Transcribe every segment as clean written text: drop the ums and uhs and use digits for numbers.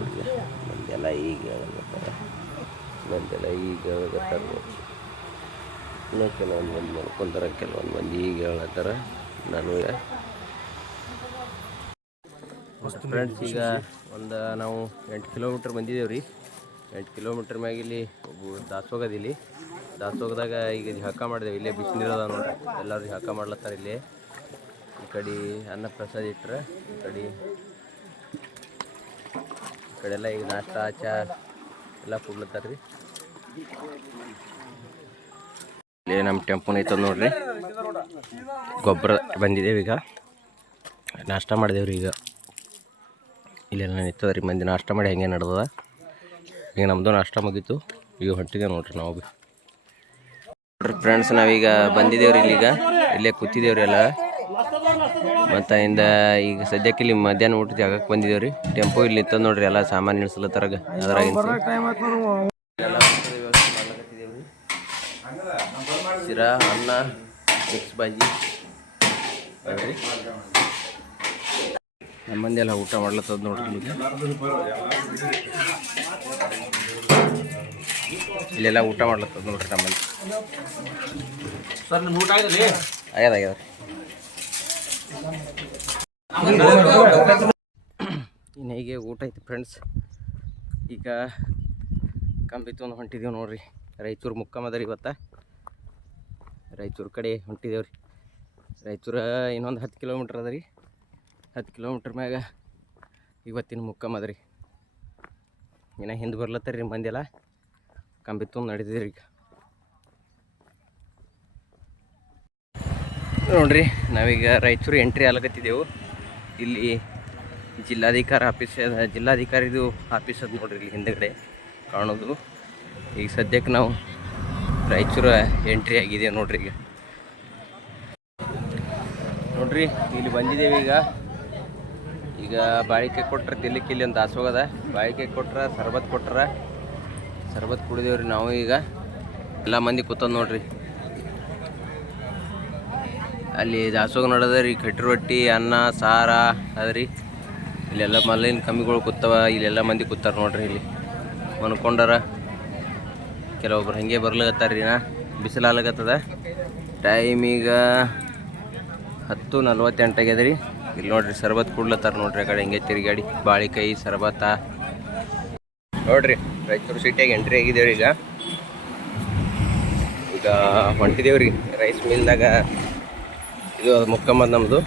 ನೋಡ್ರಿ. ಮಂದೆಲ್ಲ ಈಗ ಹೇಳಕತ್ತಾರ, ಮಂದೆಲ್ಲ ಈಗ ಹೇಳಕತ್ತಾರ ನೋಡ್ರಿ. ಇನ್ನೂ ಕೆಲವೊಂದು ಮಂದಿ ಮಲ್ಕೊಂತಾರ, ಕೆಲವೊಂದು ಮಂದಿ ಈಗ ಹೇಳತ್ತಾರ. ನಾನು ಫ್ರೆಂಡ್ಸ್ ಈಗ ನಾವು 8 ಕಿಲೋಮೀಟ್ರ್ ಬಂದಿದ್ದೇವೆ ರೀ. 8 ಕಿಲೋಮೀಟ್ರ್ ಮ್ಯಾಗ ಇಲ್ಲಿ ದಾಸೋಗದಿಲ್ಲಿ ದಾಸೋಗದಾಗ ಈಗ ಜಳಕ ಮಾಡಿದೆವು. ಇಲ್ಲೇ ಬಿಸಿನೀರದ ನೋಡ್ರಿ, ಎಲ್ಲರೂ ಜಳಕ ಮಾಡ್ಲತ್ತಾರ. ಇಲ್ಲೇ ಈ ಕಡೆ ಅನ್ನ ಪ್ರಸಾದ ಇಟ್ರೆ, ಈ ಕಡೆಲ್ಲ ಈಗ ನಾಷ್ಟ ಚಾ ಎಲ್ಲ ಕೊಡ್ಲತ್ತಾರ ರೀ. ಇಲ್ಲೇ ನಮ್ಮ ಟೆಂಪೋನ ಐತದ ನೋಡ್ರಿ. ಗೊಬ್ಬರ ಬಂದಿದ್ದೇವೆ, ಈಗ ನಾಷ್ಟ ಮಾಡಿದೇವ್ರಿ. ಈಗ ಇಲ್ಲೆಲ್ಲ ನಿಂತದ ರೀ, ಮಂದಿ ನಾಷ್ಟ ಮಾಡಿ ಹೆಂಗೆ ನಡೆದದ. ಈಗ ನಮ್ಮದು ನಾಷ್ಟ ಮುಗೀತು, ಈಗ ಹೊಂಟಿದೆ ನೋಡ್ರಿ. ನಾವು ಭೀ ನೋಡ್ರಿ ಫ್ರೆಂಡ್ಸ್, ನಾವೀಗ ಬಂದಿದ್ದೇವ್ರಿ. ಇಲ್ಲೇ ಕೂತಿದ್ದೇವ್ರಿ ಎಲ್ಲ. ಮತ್ತು ಈಗ ಸದ್ಯಕ್ಕೆ ಇಲ್ಲಿ ಮಧ್ಯಾಹ್ನ ಊಟದ ಜಾಗಕ್ಕೆ ಬಂದಿದ್ದೇವ್ರಿ. ಟೆಂಪೋ ಇಲ್ಲಿ ನಿಂತದ ನೋಡ್ರಿ, ಎಲ್ಲ ಸಾಮಾನು ನಿಲ್ಸಲತ್ತಾರಾಗ. ಅದ್ರಾಗಿನ ಶಿರಾ, ಅನ್ನ, ಮಿಕ್ಸ್ ಭಾಜಿ ನೋಡ್ರಿ. ನಮ್ಮ ಮಂದಿ ಎಲ್ಲ ಊಟ ಮಾಡ್ಲತ್ತದ ನೋಡ್ರಿ. ಇಲ್ಲೆಲ್ಲ ಊಟ ಮಾಡ್ಲತ್ತದ ನೋಡ್ರಿ ನಮ್ಮ ಮಂದಿ. ಆಗ್ಯದ ಇನ್ನು ಹೀಗೆ ಊಟ ಐತಿ ಫ್ರೆಂಡ್ಸ್. ಈಗ ಕಂಬಿತ್ತೊಂದು ಹೊಂಟಿದ್ದೇವೆ ನೋಡ್ರಿ. ರಾಯಚೂರು ಮುಕ್ಕಾಮದರಿ. ಇವತ್ತು ರಾಯಚೂರು ಕಡೆ ಹೊಂಟಿದ್ದೇವೆ ರೀ. ರಾಯಚೂರು ಇನ್ನೊಂದು 10 ಕಿಲೋಮೀಟ್ರ್ ಅದ ರೀ. 10 ಕಿಲೋಮೀಟ್ರ್ ಮ್ಯಾಗ ಇವತ್ತಿನ ಮುಕ್ಕಾಮದ ರೀ. ಇನ್ನು ಹಿಂದೆ ಬರ್ಲತ್ತಾರ ರೀ ಮಂದಿ ಎಲ್ಲ. ಕಂಬಿತ್ತೊಂದು ನಡೀತಿದ್ರಿ ಈಗ ನೋಡ್ರಿ. ನಾವೀಗ ರಾಯಚೂರು ಎಂಟ್ರಿ ಆಗ್ಲಕತ್ತಿದ್ದೆವು. ಇಲ್ಲಿ ಜಿಲ್ಲಾಧಿಕಾರಿದು ಆಫೀಸ್ ಅದ ನೋಡ್ರಿ, ಇಲ್ಲಿ ಹಿಂದಗಡೆ ಕಾಣೋದು. ಈಗ ಸದ್ಯಕ್ಕೆ ನಾವು ರಾಯಚೂರು ಎಂಟ್ರಿ ಆಗಿದ್ದೇವೆ ನೋಡ್ರಿ. ನೋಡ್ರಿ ಇಲ್ಲಿ ಬಂದಿದ್ದೇವೆ. ಈಗ ಬಾಳಿಕೆ ಕೊಟ್ರೆ ತಿನ್ಲಿಕ್ಕೆ ಇಲ್ಲಿ ಒಂದು ದಾಸೋಗದ. ಬಾಳಿಕೆ ಕೊಟ್ರೆ ಸರ್ಬತ್ ಕೊಟ್ರೆ ಸರ್ಬತ್ ಕುಡಿದೇವ್ರಿ ನಾವು. ಈಗ ಎಲ್ಲ ಮಂದಿ ಕೂತದ ನೋಡ್ರಿ. ಅಲ್ಲಿ ದಾಸೋಗ ನೋಡೋದ ರೀ. ಕಟ್ಟಿ ರೊಟ್ಟಿ, ಅನ್ನ, ಸಾರ ಅದ್ರಿ. ಇಲ್ಲೆಲ್ಲ ಮಲ್ಲಿನ ಕಮ್ಮಿಗಳು ಕೂತಾವ. ಇಲ್ಲೆಲ್ಲ ಮಂದಿ ಕೂತಾರ ನೋಡ್ರಿ. ಇಲ್ಲಿ ಮನ್ಕೊಂಡಾರ, ಕೆಲವೊಬ್ರು ಹಾಗೆ ಬರ್ಲಿಕತ್ತಾರ ರೀ. ಬಿಸಿಲು ಆಗ್ಲಕತ್ತದ. ಟೈಮ್ ಈಗ 10:48 ಆಗ್ಯದ ರೀ. ಇಲ್ಲಿ ನೋಡ್ರಿ ಸರ್ಬತ್ ಕುಡ್ಲತ್ತಾರ ನೋಡ್ರಿ. ಆ ಕಡೆ ಹಿಂಗೆ ತಿರುಗಾಡಿ ಬಾಳಿಕಾಯಿ ಸರ್ಬತ್ತ ನೋಡ್ರಿ. ರಾಯಚೂರು ಸಿಟಿಯಾಗಿ ಎಂಟ್ರಿ ಆಗಿದ್ದೇವ್ರಿ. ಈಗ ಹೊಂಟಿದೇವ್ರಿ ರೈಸ್ ಮಿಲ್ದಾಗ. ಇದು ಮುಕ್ಕಮ್ಮದ ನಮ್ಮದು.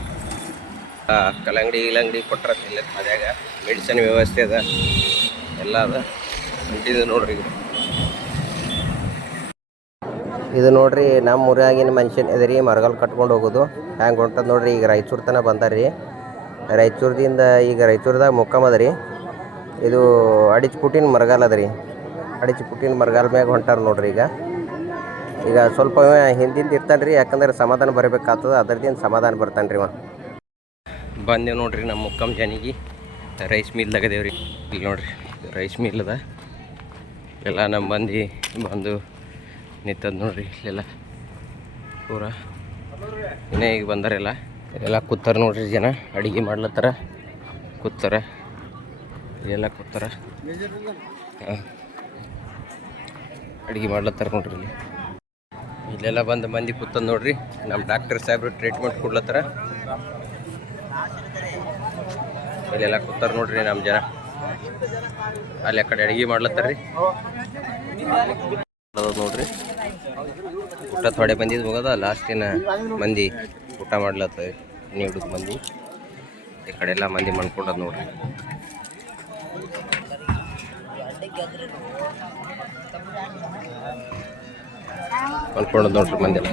ಕಲ್ಲಂಗಡಿ ಗಿಲಂಗಡಿ ಕೊಟ್ರ ಇಲ್ಲ ಅದ್ಯಾಗ ಮೆಡಿಸಿನ್ ವ್ಯವಸ್ಥೆ ಅದ, ಎಲ್ಲ ಅದ. ಹೊಂಟಿದೆ ನೋಡ್ರಿ. ಇದು ನೋಡ್ರಿ ನಮ್ಮ ಊರಾಗಿನ ಮನುಷ್ಯನ ಎದರಿ ಮರಗಲ್ ಕಟ್ಕೊಂಡು ಹೋಗೋದು ಹ್ಯಾಂಗೆ ಹೊಂಟದ ನೋಡ್ರಿ. ಈಗ ರಾಯಚೂರು ತನಕ ಬಂದಾರ್ರಿ. ರಾಯಚೂರದಿಂದ ಈಗ ರಾಯಚೂರ್ದಾಗ ಮುಕ್ಕಮದ ರೀ. ಇದು ಅಡಿಚಪುಟ್ಟಿನ ಮರಗಾಲ ಅದ ರೀ. ಅಡಿಚಪುಟ್ಟಿನ ಮರಗಾಲ ಮ್ಯಾಗ ಹೊಂಟಾರ ನೋಡ್ರಿ. ಈಗ ಸ್ವಲ್ಪ ಹಿಂದಿಂದ ಇರ್ತಾನೆ ರೀ, ಯಾಕಂದ್ರೆ ಸಮಾಧಾನ ಬರಬೇಕಾಗ್ತದ. ಅದರದಿಂದ ಸಮಾಧಾನ ಬರ್ತಾನೆ ರೀ. ಬಂದೇವು ನೋಡ್ರಿ ನಮ್ಮ ಮುಕ್ಕಮ್ ಜನಿಗೆ. ರೈಸ್ ಮಿಲ್ದಾಗದೇವ್ರಿ. ಇಲ್ಲಿ ನೋಡ್ರಿ ರೈಸ್ ಮಿಲ್ ಅದ. ಎಲ್ಲ ನಮ್ಮ ಬಂದು ನಿಂತದ ನೋಡ್ರಿ. ಇಲ್ಲೆಲ್ಲ ಪೂರ ಇನ್ನೇ ಈಗ ಬಂದಾರೆಲ್ಲ. ಇಲ್ಲೆಲ್ಲ ಕೂತಾರ ನೋಡ್ರಿ ಜನ. ಅಡುಗೆ ಮಾಡ್ಲತ್ತಾರ, ಕೂತಾರ. ಇಲ್ಲೆಲ್ಲ ಕೂತಾರ, ಅಡುಗೆ ಮಾಡ್ಲತ್ತಾರ ನೋಡ್ರಿ. ಇಲ್ಲೆಲ್ಲ ಬಂದು ಮಂದಿ ಕೂತದ ನೋಡ್ರಿ. ನಮ್ಮ ಡಾಕ್ಟರ್ ಸಾಹೇಬ್ರು ಟ್ರೀಟ್ಮೆಂಟ್ ಕೊಡ್ಲತ್ತಾರ. ಇಲ್ಲೆಲ್ಲ ಕೂತಾರ ನೋಡ್ರಿ ನಮ್ಮ ಜನ. ಅಲ್ಲಿ ಆ ಕಡೆ ಅಡುಗೆ ಮಾಡ್ಲತ್ತಾರ ರೀ ನೋಡ್ರಿ. ಊಟ ಥೋಡೆ ಬಂದಿದ್ದು ಹೋಗೋದ. ಲಾಸ್ಟಿನ ಮಂದಿ ಊಟ ಮಾಡ್ಲತ್ತ. ನೀಡುದು ಮಂದಿ ಈ ಕಡೆ ಎಲ್ಲ ಮಂದಿ ಮಾಡ್ಕೊಂಡದ್ ನೋಡ್ರಿ. ಮಾಡ್ಕೊಂಡದ್ ನೋಡ್ರಿ ಮಂದಿ ಎಲ್ಲ.